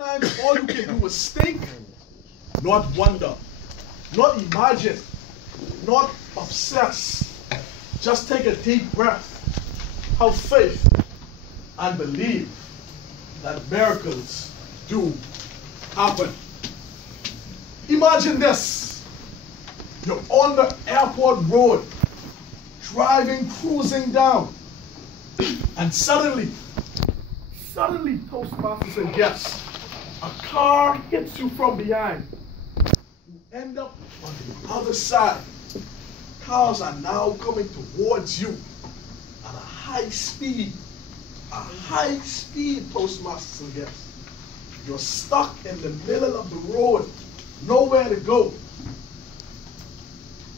Sometimes all you can do is think, not wonder, not imagine, not obsess. Just take a deep breath, have faith, and believe that miracles do happen. Imagine this. You're on the airport road, cruising down, and suddenly, Toastmasters and guests, a car hits you from behind. You end up on the other side. Cars are now coming towards you at a high speed. Toastmasters and guests. You're stuck in the middle of the road, nowhere to go.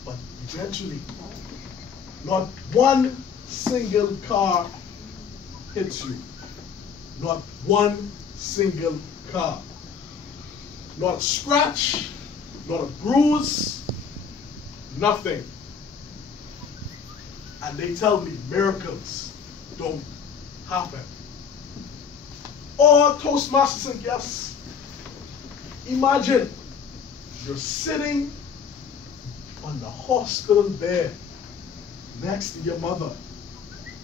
But eventually, not one single car hits you. Not one single car. Not a scratch, not a bruise, nothing. And they tell me miracles don't happen. Or Toastmasters and guests, imagine you're sitting on the hospital bed next to your mother,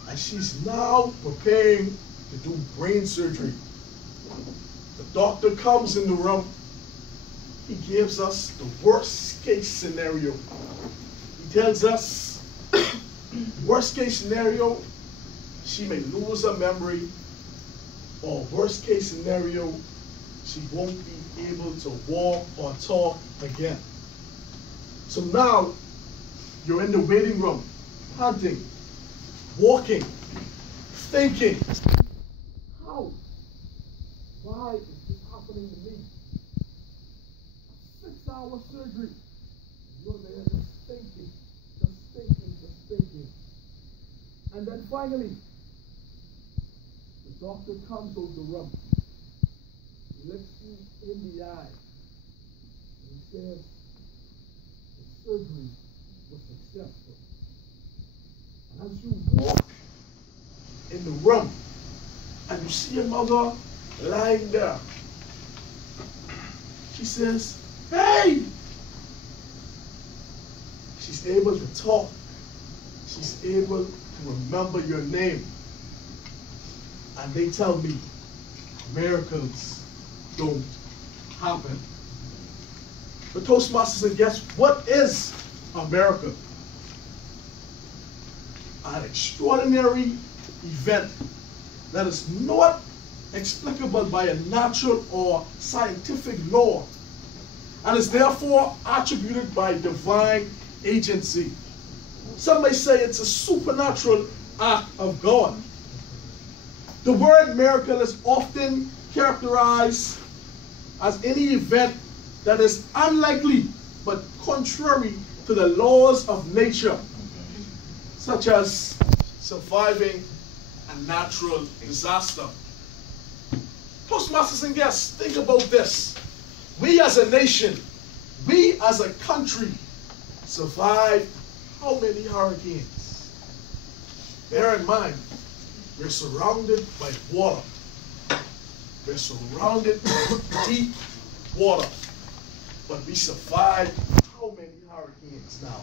and she's now preparing to do brain surgery. The doctor comes in the room. He gives us the worst case scenario. He tells us, worst case scenario, she may lose her memory, or worst case scenario, she won't be able to walk or talk again. So now, you're in the waiting room, panting, walking, thinking, how? Why is this happening to me? 6-hour surgery. You're there just thinking. And then finally, the doctor comes over the room, looks you in the eye, and he says, the surgery was successful. And as you walk in the room, and you see your mother lying there, she says, hey! She's able to talk. She's able to remember your name. And they tell me miracles don't happen. But Toastmasters and guests, what is a miracle? An extraordinary event that is not explicable by a natural or scientific law, and is therefore attributed by divine agency. Some may say it's a supernatural act of God. The word miracle is often characterized as any event that is unlikely but contrary to the laws of nature, such as surviving a natural disaster. Toastmasters and guests, think about this. We as a nation, we as a country, survived how many hurricanes? Bear in mind, we're surrounded by water. We're surrounded by deep water. But we survived how many hurricanes now?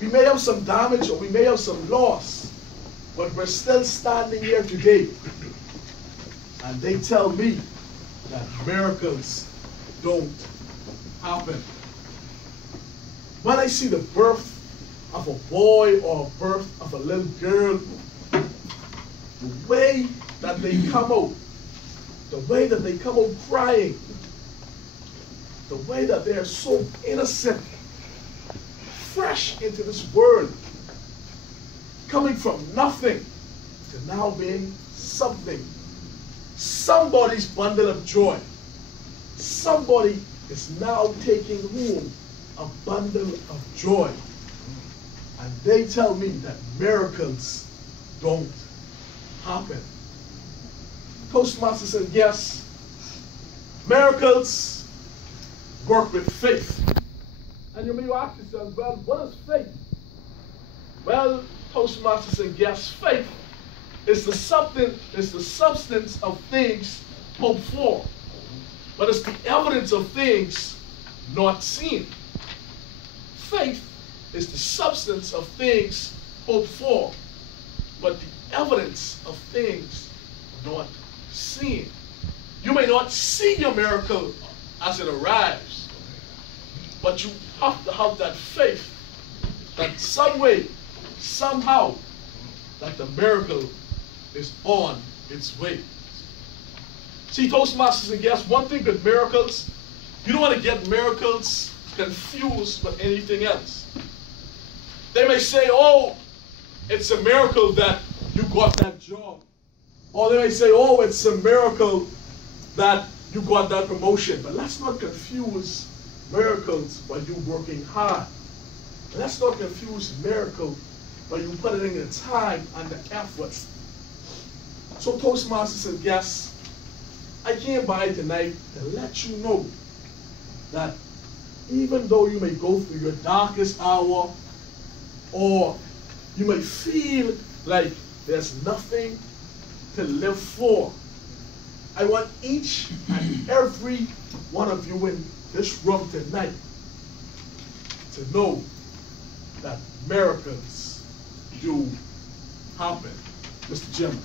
We may have some damage or we may have some loss, but we're still standing here today. And they tell me that miracles don't happen. When I see the birth of a boy or a birth of a little girl, the way that they come out, crying, the way that they're so innocent, fresh into this world, coming from nothing to now being something. Somebody's bundle of joy. Somebody is now taking home a bundle of joy. And they tell me that miracles don't happen. Toastmasters and guests, miracles work with faith. And you may ask yourself, well, what is faith? Well, Toastmasters and guests, faith is the substance of things hoped for, but it's the evidence of things not seen. Faith is the substance of things hoped for, but the evidence of things not seen. You may not see your miracle as it arrives, but you have to have that faith that some way, somehow, that the miracle is on its way. See, Toastmasters and guests, one thing with miracles, you don't want to get miracles confused with anything else. They may say, oh, it's a miracle that you got that job. Or they may say, oh, it's a miracle that you got that promotion. But let's not confuse miracles by you working hard. Let's not confuse miracle by you putting in the time and the effort. So Toastmasters and guests, I came by tonight to let you know that even though you may go through your darkest hour, or you may feel like there's nothing to live for, I want each and every one of you in this room tonight to know that miracles do happen. Mr. Jim.